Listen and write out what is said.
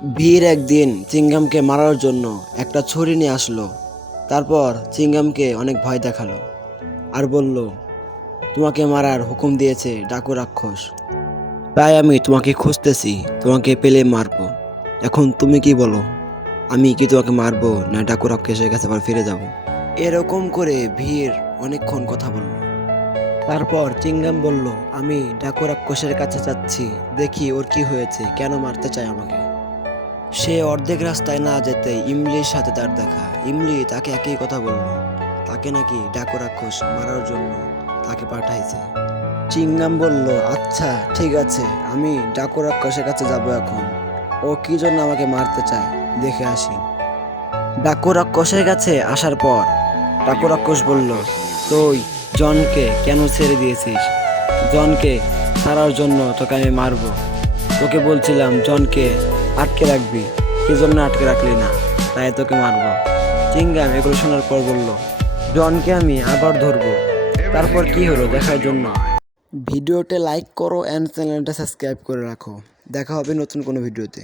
ভিড় একদিন চিংগামকে মারার জন্য একটা ছুরি নিয়ে আসলো। তারপর চিংগামকে অনেক ভয় দেখালো আর বলল, তোমাকে মারার হুকুম দিয়েছে ডাকু রাক্ষস। তাই আমি তোমাকে খুঁজতেছি, তোমাকে পেলে মারবো। এখন তুমি কি বলো, আমি কি তোমাকে মারবো না ডাকু রাক্ষসের কাছে আবার ফিরে যাব? এরকম করে ভিড় অনেকক্ষণ কথা বলল। তারপর চিংগাম বলল, আমি ডাকু রাক্ষসের কাছে যাচ্ছি, দেখি ওর কি হয়েছে, কেন মারতে চায় আমাকে। সে অর্ধেক রাস্তায় না যেতে ইমলির সাথে তার দেখা। ইমলি তাকে একই কথা বলল, তাকে নাকি ডাকু রাক্ষস মারার জন্য তাকে পাঠাইছে। চিংগাম বলল, আচ্ছা ঠিক আছে, আমি ডাকু রাক্ষসের কাছে যাব এখন। ও কি জন্য আমাকে মারতে চায় দেখে আসি। ডাকু রাক্ষসের কাছে আসার পর ডাকু রাক্ষস বলল, তুই জনকে কেন ছেড়ে দিয়েছিস? জনকে ছাড়ার জন্য তোকে আমি মারবো। তোকে বলছিলাম জনকে আটকে রাখবি, কি জন্য আটকে রাখলি না, তাই তোকে মারবো। চিংগাম এগুলো শোনার পর বলল, জনকে আমি আবার ধরবো। তারপর কি হলো দেখার জন্য ভিডিওতে লাইক করো অ্যান্ড চ্যানেলটা সাবস্ক্রাইব করে রাখো। দেখা হবে নতুন কোনো ভিডিওতে।